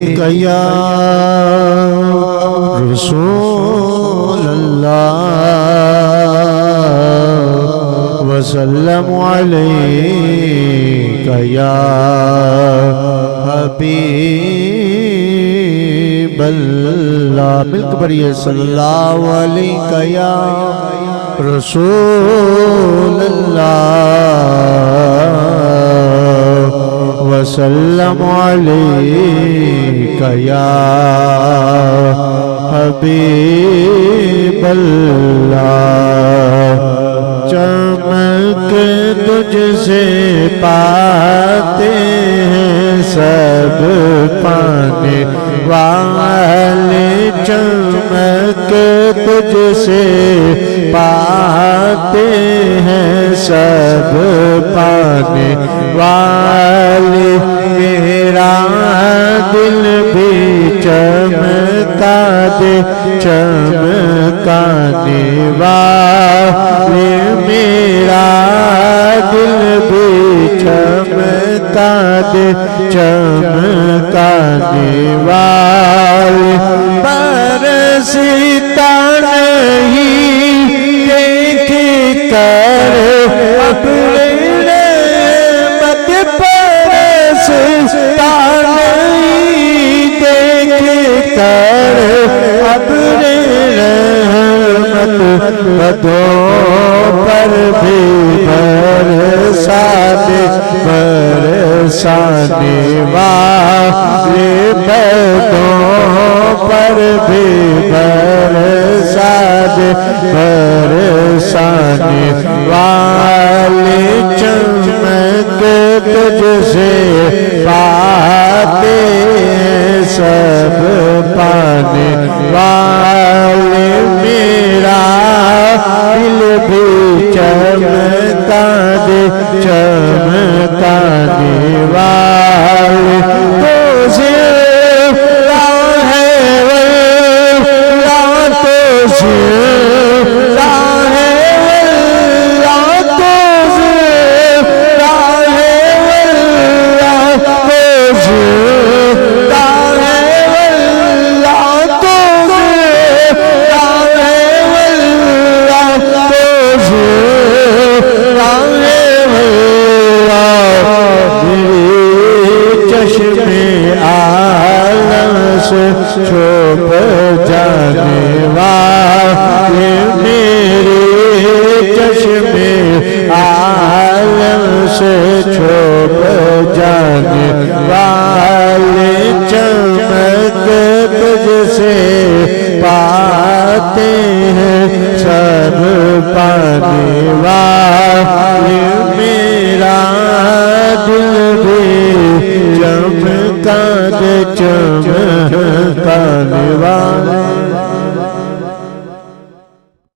یا رسول اللہ وسلم علیک یا حبیب اللہ مل کے پڑھیے صلی اللہ علیہ یا رسول اللہ وسلم علیک یا حبیب اللہ چمک تجھ سے پاتے ہیں سب پانے والے چمک تجھ سے پاتے ہیں سب پانے والے میرا دل بھی چمکا دے چمکانے والے میرا دل بھی چمکا دے چمکانے والے پر ستارے نہیں دیکھ کر اپنے رحمت پر ستارے نہیں دیکھ کر اپنے رحمت بدوں پر بھی برسا دے برسانے والے بدوں پر بھی برسا دے برسانے والے چمک تجھ سے پاتے سب پانے والے میرا دل بھی چمکا دے چمکانے والے تو زندہ ہے اللہ تو زندہ ہے اللہ تو زندہ ہے اللہ تو زندہ ہے اللہ تو زندہ ہے اللہ تو زندہ ہے چشمے عالم سے چھپ جانے والے میرے چشمے عالم سے چھپ جانے والے چمک تجھ سے پاتے ہیں سب پانے والے میرا دل بھی چمکا دے چمکانے والے